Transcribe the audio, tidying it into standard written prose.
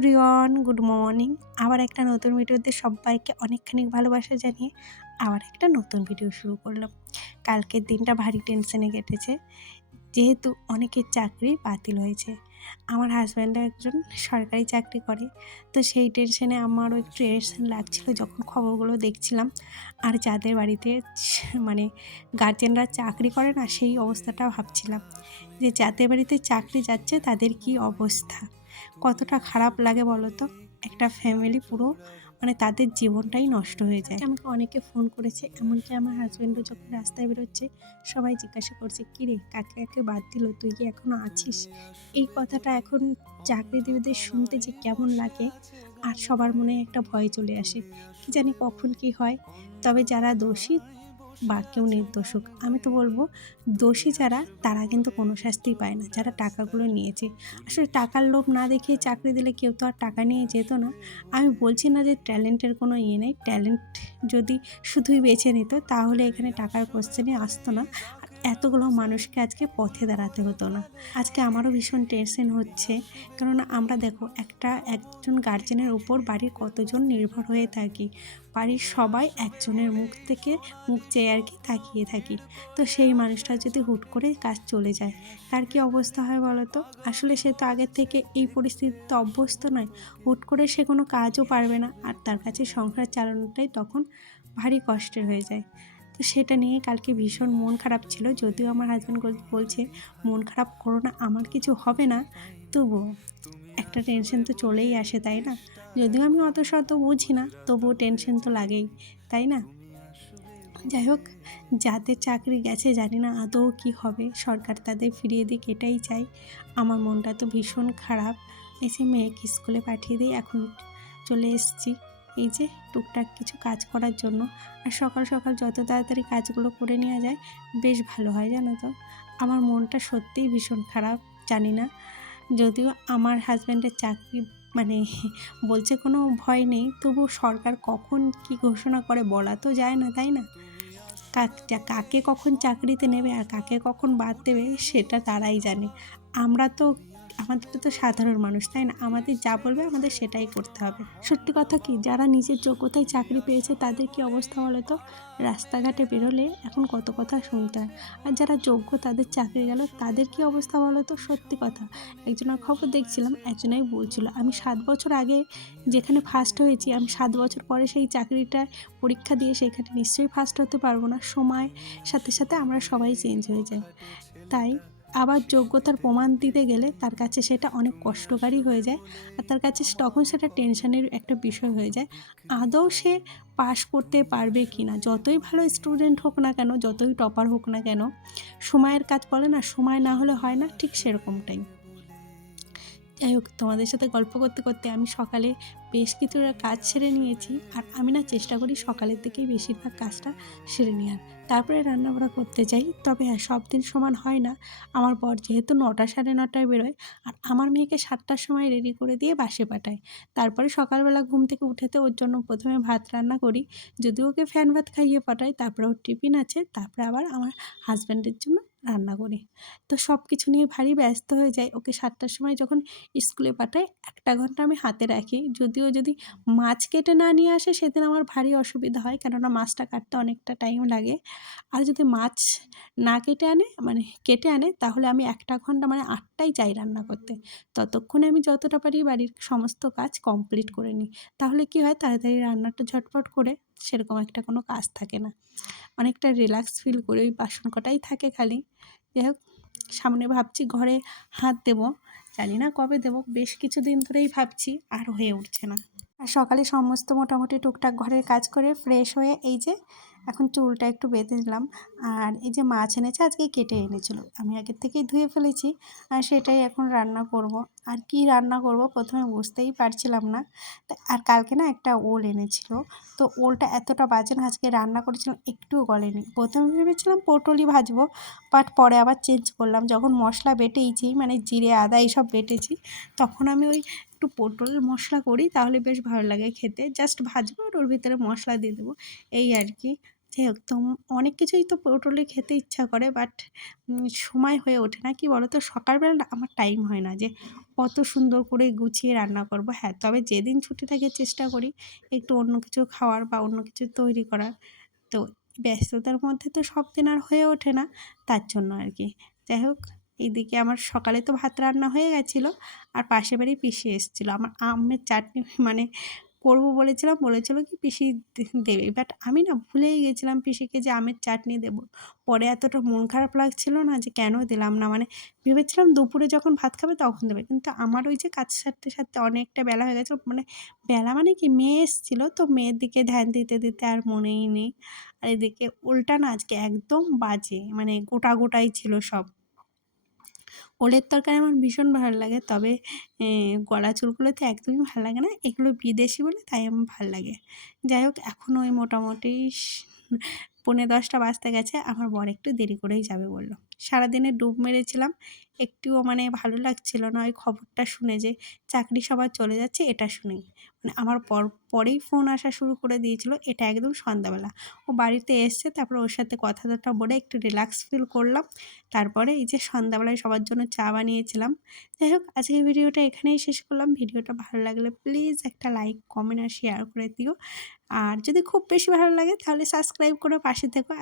Everyone, good morning. আবার একটা নতুন ভিডিওতে সবাইকে অনেকখানি ভালোবাসা জানিয়ে আবার একটা নতুন ভিডিও শুরু করলাম। কালকের দিনটা ভারী টেনশনে কেটেছে, যেহেতু অনেকের চাকরি বাতিল হয়েছে। আমার হাজব্যান্ডও একজন সরকারি চাকরি করে, তো সেই টেনশনে আমারও একটু টেনশন লাগছিল যখন খবরগুলো দেখছিলাম। আর যাদের বাড়িতে মানে গার্জেনরা চাকরি করে না, সেই অবস্থাটা ভাবছিলাম যে যাদের বাড়িতে চাকরি যাচ্ছে তাদের কি অবস্থা, কতটা খারাপ লাগে বলো তো। একটা ফ্যামিলি পুরো তাদের জীবনটাই নষ্ট হয়ে যায়। আমাকে অনেকে ফোন করেছে, এমনকি আমার হাজব্যান্ডও যখন রাস্তায় বেরোচ্ছে সবাই জিজ্ঞাসা করছে, কিরে কাকে কাকে বাদ দিল, তুই কি এখনো আছিস? এই কথাটা এখন চাকরিজীবীদের শুনতে যে কেমন লাগে, আর সবার মনে একটা ভয় চলে আসে, কি জানি কখন কি হয়। তবে যারা দোষী বা কেউ নির্দোষ হোক, আমি তো বলবো দোষী যারা তারা কিন্তু কোনো শাস্তি পায় না, যারা টাকাগুলো নিয়েছে। আসলে টাকার লোভ না দেখিয়ে চাকরি দিলে কেউ তো আর টাকা নিয়ে যেত না। আমি বলছি না যে ট্যালেন্টের কোনো নেই, ট্যালেন্ট যদি শুধুই বেছে নিত তাহলে এখানে টাকার কোশ্চেনই আসতো না, আর এতগুলো মানুষকে আজকে পথে দাঁড়াতে হতো না। আজকে আমারও ভীষণ টেনশন হচ্ছে, কেননা আমরা দেখো একজন গার্জেনের উপর বাড়ির কতজন নির্ভর হয়ে থাকি। বাড়ির সবাই একজনের মুখ চেয়ে আর কি তাকিয়ে থাকি। তো সেই মানুষটা যদি হুট করে কাজ চলে যায়, তার কি অবস্থা হয় বলো তো। আসলে সে তো আগের থেকে এই পরিস্থিতিতে অভ্যস্ত নয়, হুট করে সে কোনো কাজও পারবে না, আর তার কাছে সংসার চালানোটাই তখন ভারী কষ্টের হয়ে যায়। তো সেটা নিয়ে কালকে ভীষণ মন খারাপ ছিল, যদিও আমার হাজব্যান্ড বলছে মন খারাপ করো না, আমার কিছু হবে না, তবুও একটা টেনশন তো চলেই আসে, তাই না? যদিও আমি অত শত বুঝি না, তবুও টেনশন তো লাগেই, তাই না? যাই হোক, যাদের চাকরি গেছে জানি না আদৌ কী হবে, সরকার তাদের ফিরিয়ে দিক এটাই চাই। আমার মনটা তো ভীষণ খারাপ। এসে মেয়েকে স্কুলে পাঠিয়ে দিয়ে এখন চলে এসেছি এই যে টুকটাক কিছু কাজ করার জন্য। আর সকাল সকাল যত তাড়াতাড়ি কাজগুলো করে নেওয়া যায় বেশ ভালো হয়, জানো তো। আমার মনটা সত্যিই ভীষণ খারাপ। জানি না, যদিও আমার হাজব্যান্ডের চাকরি মানে বলছে কোনো ভয় নেই, তবু সরকার কখন কি ঘোষণা করে বলা তো যায় না, তাই না? কাকে কখন চাকরিতে নেবে আর কাকে কখন বাদ দেবে সেটা তারাই জানে। আমাদের তো সাধারণ মানুষ, তাই না? আমাদের যা বলবে আমাদের সেটাই করতে হবে। সত্যি কথা কি, যারা নিজের যোগ্যতায় চাকরি পেয়েছে তাদের কি অবস্থা বলো তো। রাস্তাঘাটে বেরোলে এখন কত কথা শুনতে হয়, আর যারা যোগ্য তাদের চাকরি গেল তাদের কি অবস্থা বলো তো। সত্যি কথা, একজনের খবর দেখছিলাম, একজনাই বলছিল আমি 7 বছর আগে যেখানে ফার্স্ট হয়েছি, আমি 7 বছর পরে সেই চাকরিটা পরীক্ষা দিয়ে সেখানে নিশ্চয়ই ফার্স্ট হতে পারবো না। সময়ের সাথে সাথে আমরা সবাই চেঞ্জ হয়ে যাই, তাই আবার যোগ্যতার প্রমাণ দিতে গেলে তার কাছে সেটা অনেক কষ্টকারী হয়ে যায়, আর তার কাছে তখন সেটা টেনশনের একটা বিষয় হয়ে যায়। আদৌ সে পাশ করতে পারবে কি না, যতই ভালো স্টুডেন্ট হোক না কেন, যতই টপার হোক না কেন, সময়ের কাজ বলে না, সময় না হলে হয় না, ঠিক সেরকমটাই। যাই হোক, তোমাদের সাথে গল্প করতে করতে আমি সকালে বেশ কিছুটা কাজ সেরে নিয়েছি, আর আমি না চেষ্টা করি সকালের দিকেই বেশিরভাগ কাজটা সেরে নেওয়ার, তারপরে রান্নাবাড়া করতে যাই। তবে হ্যাঁ, সব দিন সমান হয় না। আমার বর যেহেতু 9টা সাড়ে 9টায় বেরোয়, আর আমার মেয়েকে 7টার সময় রেডি করে দিয়ে বাসে পাঠায়, তারপরে সকালবেলা ঘুম থেকে উঠেতে ওর জন্য প্রথমে ভাত রান্না করি, যদি ওকে ফ্যান ভাত খাইয়ে পাঠাই, তারপরে ওর টিফিন আছে, তারপরে আবার আমার হাজব্যান্ডের জন্য রান্না করি। তো সব কিছু নিয়ে ভারী ব্যস্ত হয়ে যায়। ওকে 7টার সময় যখন স্কুলে পাঠাই, 1 ঘন্টা আমি হাতে রাখি, যদিও যদি মাছ কেটে না নিয়ে আসে সেদিন আমার ভারী অসুবিধা হয়, কেননা মাছটা কাটতে অনেকটা টাইম লাগে। আর যদি মাছ না কেটে আনে তাহলে আমি 1 ঘন্টা 8টায় যাই রান্না করতে। ততক্ষণে আমি যতটা পারি বাড়ির সমস্ত কাজ কমপ্লিট করে নিই। তাহলে কি হয়, তাড়াতাড়ি রান্নাটা ঝটপট করে সেরকম একটা কোনো কাজ থাকে না, অনেকটা রিল্যাক্স ফিল করি, ওই বাসন কটাই থাকে খালি। যাই হোক, সামনে ভাবছি ঘরে হাত দেবো, জানি না কবে দেবো, বেশ কিছুদিন ধরেই ভাবছি, আর হয়ে উঠছে না। আর সকালে সমস্ত মোটামুটি টুকটাক ঘরের কাজ করে ফ্রেশ হয়ে এই যে এখন চুলটা একটু বেঁধে নিলাম। আর এই যে মাছ এনেছে, আজকে কেটে এনেছিল, আমি আগের থেকেই ধুয়ে ফেলেছি, আর সেটাই এখন রান্না করব। আর কি রান্না করব প্রথমে বুঝতেই পারছিলাম না। আর কালকে না একটা ওল এনেছিল, তো ওলটা এতটা বাজে না, আজকে রান্না করেছিলাম একটুও গলেনি। প্রথমে ভেবেছিলাম পটলই ভাজবো, বাট পরে আবার চেঞ্জ করলাম, যখন মশলা বেটেইছি জিরে আদা এইসব বেটেছি, তখন আমি ওই একটু পটলের মশলা করি, তাহলে বেশ ভালো লাগে খেতে। জাস্ট ভাজবো আর ওর ভিতরে মশলা দিয়ে দেবো, এই আর কি। যাই হোক, তো অনেক কিছুই তো পটলে খেতে ইচ্ছা করে, বাট সময় হয়ে ওঠে না। কি বলো তো, সকালবেলা না আমার টাইম হয় না যে কত সুন্দর করে গুছিয়ে রান্না করব। হ্যাঁ, তবে যেদিন ছুটি থাকে চেষ্টা করি একটু অন্য কিছু খাওয়ার বা অন্য কিছু তৈরি করার। তো ব্যস্ততার মধ্যে তো সব দিন আর হয়ে ওঠে না, তার জন্য আর কি। যাই হোক, এইদিকে আমার সকালে তো ভাত রান্না হয়ে গেছিলো, আর পাশের বাড়ির পিসি এসেছিলো। আমার আমের চাটনি মানে করবো বলেছিলাম, বলেছিল কি পিসি দেবে। বাট আমি না ভুলেই গেছিলাম পিসিকে যে আমের চাটনি দেবো। পরে এতটা মন খারাপ লাগছিল না যে কেন দিলাম না। মানে ভেবেছিলাম দুপুরে যখন ভাত খাবে তখন দেবে। কিন্তু আমার ওই যে কাজ সারতে অনেকটা বেলা হয়ে গেছে। মানে বেলা মানে কি, মেয়ে এসেছিলো তো মেয়ের দিকে ধ্যান দিতে আর মনেই নেই। আর এদিকে ওলটা না আজকে একদম বাজে, মানে গোটাই ছিল সব। ওলের তরকারি আমার ভীষণ ভালো লাগে, তবে গলা চুলগুলোতে একদমই ভালো লাগে না। এগুলো বিদেশি বলে তাই আমার ভাল লাগে। যাই হোক, এখন ওই মোটামুটি 10:45 বাজতে গেছে। আমার বর একটু দেরি করেই যাবে বলল। সারাদিনে ডুব মেরেছিলাম, একটুও মানে ভালো লাগছিল না ওই খবরটা শুনে যে চাকরি সবার চলে যাচ্ছে, এটা শুনেই। মানে আমার পরেই ফোন আসা শুরু করে দিয়েছিল, এটা একদম সন্ধ্যাবেলা। ও বাড়িতে এসছে, তারপরে ওর সাথে কথা বলে একটু রিল্যাক্স ফিল করলাম। তারপরে এই যে সন্ধ্যাবেলায় সবার জন্য চা বানিয়েছিলাম। যাই হোক, আজকের ভিডিওটা এখানেই শেষ করলাম। ভিডিওটা ভালো লাগলে প্লিজ একটা লাইক, কমেন্ট আর শেয়ার করে দিও। আর যদি খুব বেশি ভালো লাগে তাহলে সাবস্ক্রাইব করে পাশে থেকো।